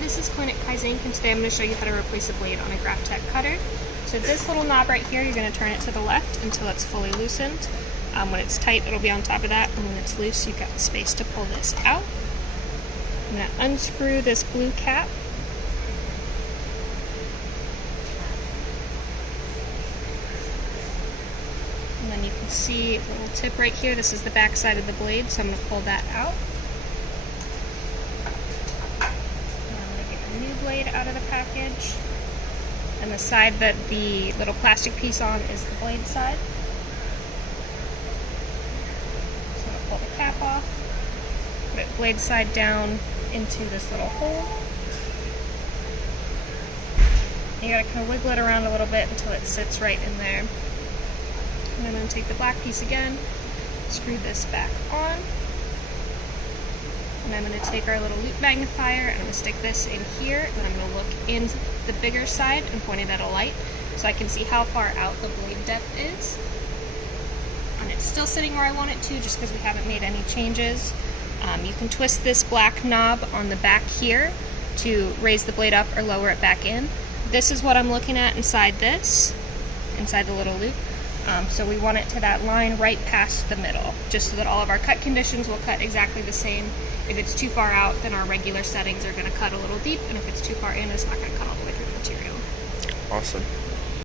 this is Kaizen, and today I'm going to show you how to replace a blade on a Graphtec cutter. So this little knob right here, you're going to turn it to the left until it's fully loosened. When it's tight, it'll be on top of that, and when it's loose, you've got the space to pull this out. I'm going to unscrew this blue cap. And then you can see a little tip right here. This is the back side of the blade, so I'm going to pull that out. Blade out of the package, and the side that the little plastic piece on is the blade side. So I'm going to pull the cap off, put it blade side down into this little hole. You gotta kind of wiggle it around a little bit until it sits right in there. And I'm going to take the black piece again, screw this back on. And I'm going to take our little loop magnifier and I'm going to stick this in here, and I'm going to look in the bigger side and point it at a light so I can see how far out the blade depth is. And it's still sitting where I want it to, just because we haven't made any changes. You can twist this black knob on the back here to raise the blade up or lower it back in. This is what I'm looking at inside this, inside the little loop. So we want it to that line right past the middle, just so that all of our cut conditions will cut exactly the same. If it's too far out, then our regular settings are going to cut a little deep, and if it's too far in, it's not going to cut all the way through the material. Awesome.